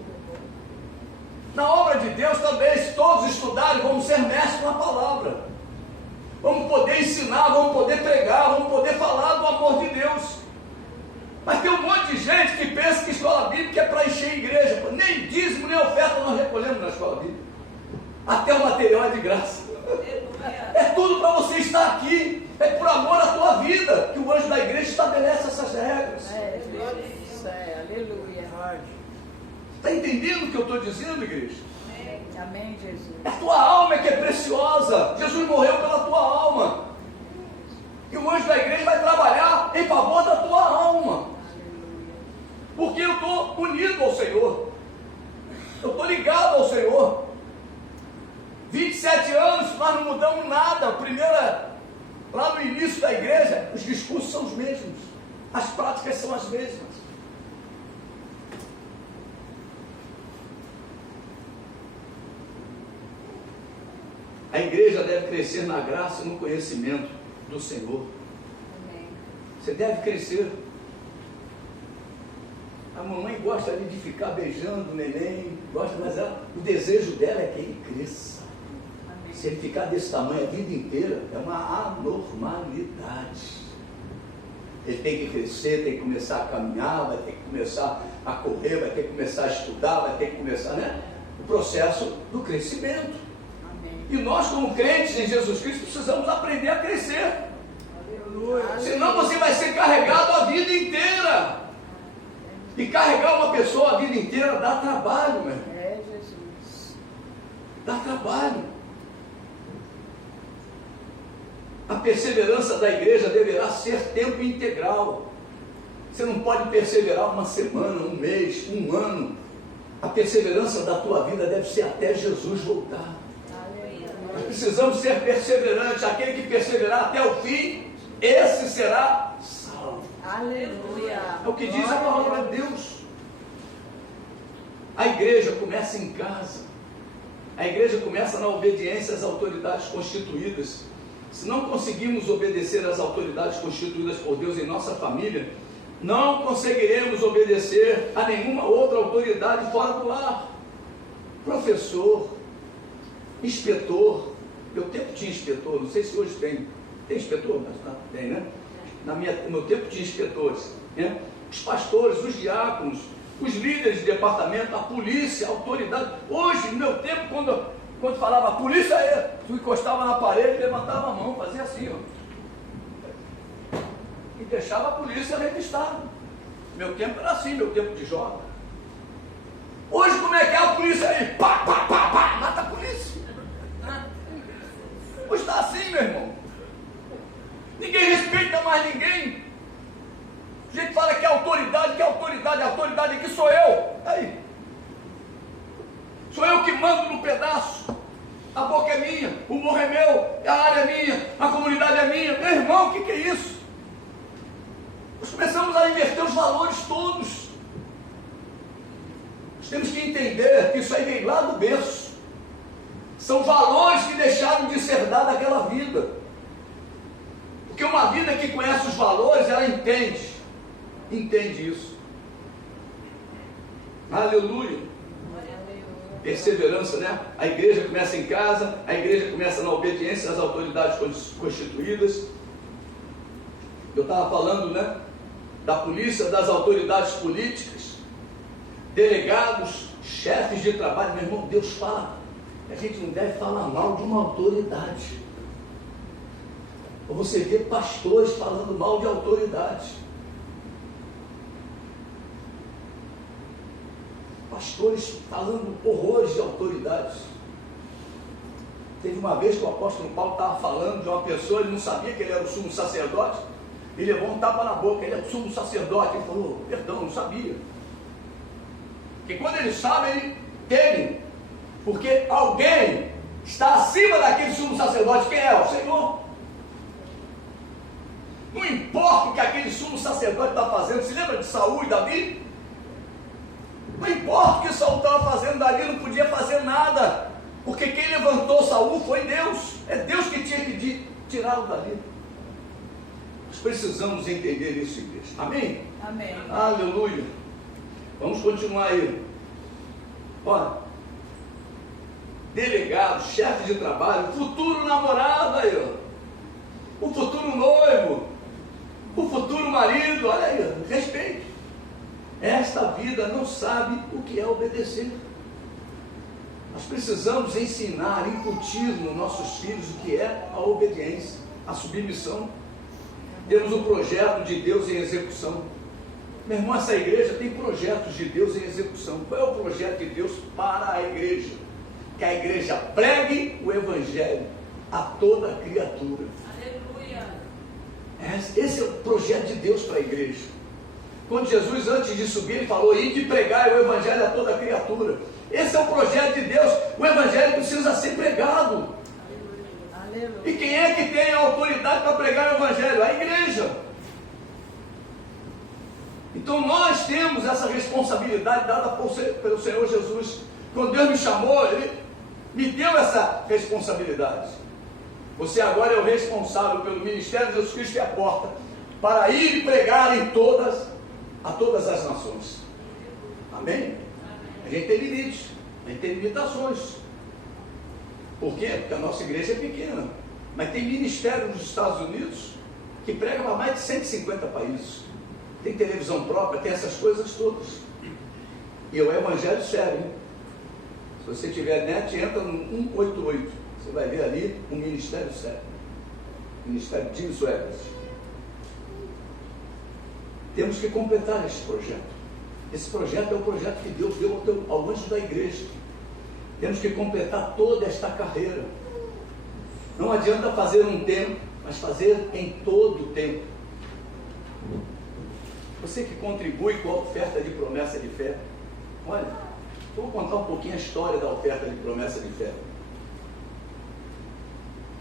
Na obra de Deus também, se todos estudarem, vamos ser mestres na palavra. Vamos poder ensinar, vamos poder pregar, vamos poder falar do amor de Deus. Mas tem um monte de gente que pensa que escola bíblica é para encher a igreja. Nem dízimo, nem oferta nós recolhemos na escola bíblica. Até o material é de graça. É tudo para você estar aqui. É por amor à tua vida que o anjo da igreja estabelece essas regras. isso é, aleluia. Está entendendo o que eu estou dizendo, igreja? Amém, Jesus. É a tua alma que é preciosa. Jesus morreu pela tua alma. E o anjo da igreja vai trabalhar em favor da tua alma. Porque eu estou unido ao Senhor. Eu estou ligado ao Senhor. 27 anos, nós não mudamos nada. Lá no início da igreja, os discursos são os mesmos. As práticas são as mesmas. A igreja deve crescer na graça e no conhecimento do Senhor. Amém. Você deve crescer. A mamãe gosta ali de ficar beijando o neném, gosta, mas o desejo dela é que ele cresça. Amém. Se ele ficar desse tamanho a vida inteira, é uma anormalidade. Ele tem que crescer, tem que começar a caminhar, vai ter que começar a correr, vai ter que começar a estudar, vai ter que começar, o processo do crescimento. E nós, como crentes em Jesus Cristo, precisamos aprender a crescer. Aleluia. Senão você vai ser carregado a vida inteira. E carregar uma pessoa a vida inteira dá trabalho, meu irmão. É, Jesus. Dá trabalho. A perseverança da igreja deverá ser tempo integral. Você não pode perseverar uma semana, um mês, um ano. A perseverança da tua vida deve ser até Jesus voltar. Nós precisamos ser perseverantes. Aquele que perseverar até o fim, esse será salvo. Aleluia. É o que diz a palavra de Deus. A igreja começa em casa. A igreja começa na obediência às autoridades constituídas. Se não conseguimos obedecer às autoridades constituídas por Deus em nossa família, não conseguiremos obedecer a nenhuma outra autoridade fora do lar. Professor, inspetor. Meu tempo tinha inspetor, não sei se hoje tem. Tem inspetor? Tem, né? No meu tempo tinha inspetores. Né? Os pastores, os diáconos, os líderes de departamento, a polícia, a autoridade. Hoje, no meu tempo, quando falava a polícia, tu encostava na parede, levantava a mão, fazia assim, ó. E deixava a polícia revistada. Meu tempo era assim, meu tempo de jovem. como é que é a polícia aí? Pá, pá, pá, pá, mata a polícia. Hoje está assim, meu irmão. Ninguém respeita mais ninguém. A gente fala que é autoridade, a autoridade aqui sou eu. Aí. Sou eu que mando no pedaço. A boca é minha, o morro é meu, a área é minha, a comunidade é minha. Meu irmão, o que é isso? Nós começamos a inverter os valores todos. Nós temos que entender que isso aí vem lá do berço. São valores que deixaram de ser dados àquela vida. Porque uma vida que conhece os valores, ela entende isso. Aleluia. Perseverança, né? A igreja começa em casa, a igreja começa na obediência às autoridades constituídas. Eu estava falando, né? Da polícia, das autoridades políticas, delegados, chefes de trabalho. Meu irmão, Deus fala que a gente não deve falar mal de uma autoridade. Ou você vê pastores falando mal de autoridade. Pastores falando horrores de autoridades. Teve uma vez que o apóstolo Paulo estava falando de uma pessoa, ele não sabia que ele era o sumo sacerdote, e levou um tapa na boca, ele é o sumo sacerdote. Ele falou, perdão, não sabia. Porque quando ele sabe, ele teme, porque alguém está acima daquele sumo sacerdote. Quem é? O Senhor. Não importa o que aquele sumo sacerdote está fazendo. Se lembra de Saul e Davi? Não importa o que Saul estava fazendo, Davi não podia fazer nada, porque quem levantou Saul foi Deus. É Deus que tinha que tirá-lo dali. Nós precisamos entender isso, igreja. Amém? Amém. Aleluia. Vamos continuar aí. Olha, delegado, chefe de trabalho, futuro namorado aí, ó. O futuro noivo, o futuro marido, olha aí, ó. Respeite. Esta vida não sabe o que é obedecer. Nós precisamos ensinar, incutir nos nossos filhos o que é a obediência, a submissão. Temos o projeto de Deus em execução. Meu irmão, essa igreja tem projetos de Deus em execução. Qual é o projeto de Deus para a igreja? Que a igreja pregue o evangelho a toda criatura. Aleluia. Esse é o projeto de Deus para a igreja. Quando Jesus, antes de subir, ele falou, ide e pregai o evangelho a toda criatura. Esse é o projeto de Deus. O evangelho precisa ser pregado. Aleluia. E quem é que tem a autoridade para pregar o evangelho? A igreja. Então nós temos essa responsabilidade dada pelo Senhor Jesus. Quando Deus me chamou, Ele me deu essa responsabilidade. Você agora é o responsável pelo ministério de Jesus Cristo e a porta para ir e pregar a todas as nações. Amém? A gente tem limites, a gente tem limitações. Por quê? Porque a nossa igreja é pequena. Mas tem ministério nos Estados Unidos que prega para mais de 150 países. Tem televisão própria, tem essas coisas todas. E é o evangelho sério, hein? Se você tiver net, entra no 188. Você vai ver ali um ministério sério. Ministério de Tim Suéter. Temos que completar esse projeto. Esse projeto é o projeto que Deus deu ao anjo da igreja. Temos que completar toda esta carreira. Não adianta fazer um tempo, mas fazer em todo o tempo. Você que contribui com a oferta de promessa de fé, olha, eu vou contar um pouquinho a história da oferta de promessa de fé.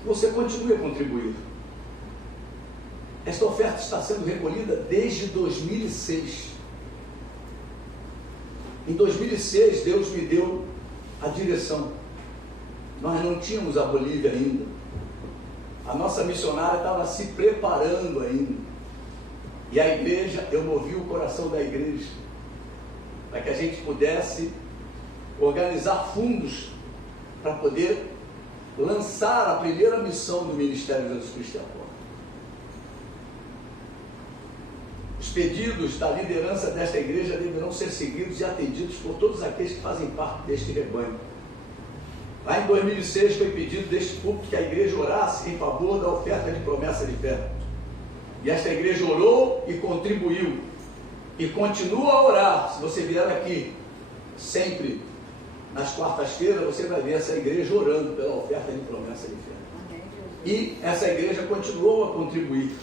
Você continue a contribuir. Esta oferta está sendo recolhida desde 2006. Em 2006, Deus me deu a direção. Nós não tínhamos a Bolívia ainda. A nossa missionária estava se preparando ainda. E a igreja, eu movi o coração da igreja para que a gente pudesse organizar fundos para poder lançar a primeira missão do Ministério de Jesus Cristo e a Porta. Os pedidos da liderança desta igreja deverão ser seguidos e atendidos por todos aqueles que fazem parte deste rebanho. Lá em 2006 foi pedido deste púlpito que a igreja orasse em favor da oferta de promessa de fé. E esta igreja orou e contribuiu. E continua a orar. Se você vier aqui, sempre nas quartas-feiras, você vai ver essa igreja orando pela oferta de promessa de fé. Amém, Jesus. E essa igreja continuou a contribuir.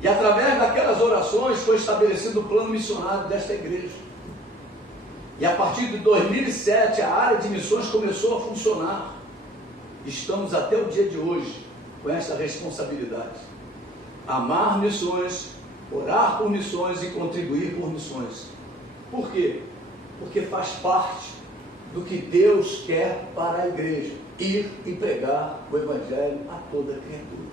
E através daquelas orações foi estabelecido o plano missionário desta igreja. E a partir de 2007 a área de missões começou a funcionar. Estamos até o dia de hoje com esta responsabilidade. Amar missões, orar por missões e contribuir por missões. Por quê? Porque faz parte do que Deus quer para a igreja. Ir e pregar o Evangelho a toda criatura.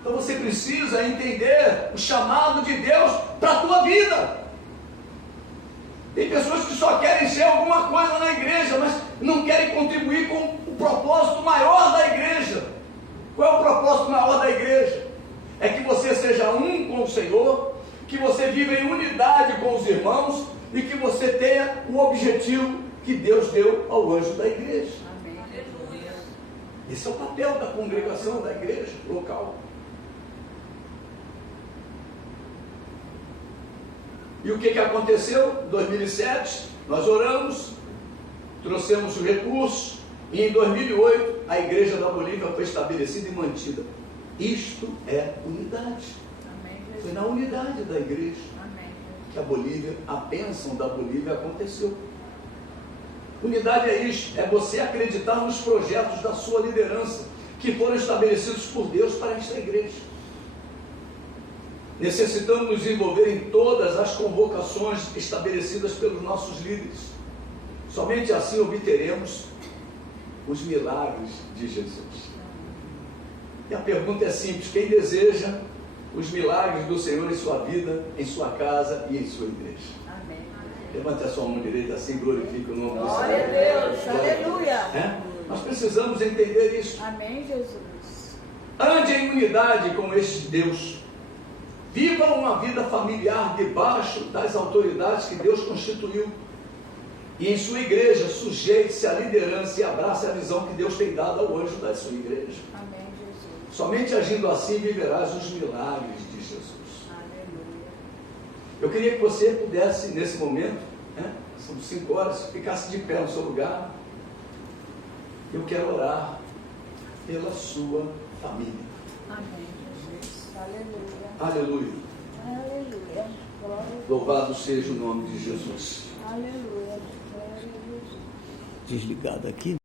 Então você precisa entender o chamado de Deus para a tua vida. Tem pessoas que só querem ser alguma coisa na igreja, mas não querem contribuir com o propósito maior da igreja. Qual é o propósito maior da igreja? É que você seja um com o Senhor, que você viva em unidade com os irmãos e que você tenha o objetivo que Deus deu ao anjo da igreja. Amém. Aleluia. Esse é o papel da congregação da igreja local. E o que aconteceu? Em 2007, nós oramos, trouxemos o recurso, e em 2008, a igreja da Bolívia foi estabelecida e mantida. Isto é unidade. Amém, Foi Jesus. na unidade da igreja Amém, Jesus. que a Bolívia, a bênção da Bolívia aconteceu. Unidade é isso, é você acreditar nos projetos da sua liderança, que foram estabelecidos por Deus para esta igreja. Necessitamos nos envolver em todas as convocações estabelecidas pelos nossos líderes. Somente assim obteremos os milagres de Jesus. E a pergunta é simples: quem deseja os milagres do Senhor em sua vida, em sua casa e em sua igreja? Amém. Levante a sua mão direita assim, glorifique o nome do Senhor. Glória a Deus. Aleluia. É? Nós precisamos entender isso. Amém, Jesus. Ande em unidade com este Deus. Viva uma vida familiar debaixo das autoridades que Deus constituiu. E em sua igreja, sujeite-se à liderança e abrace a visão que Deus tem dado ao anjo da sua igreja. Amém, Jesus. Somente agindo assim viverás os milagres de Jesus. Aleluia. Eu queria que você pudesse, nesse momento, são 5 horas, ficasse de pé no seu lugar. Eu quero orar pela sua família. Amém, Jesus. Aleluia. Aleluia. Aleluia. Glória a Deus. Louvado seja o nome de Jesus. Aleluia. Glória a Deus. Desligado aqui.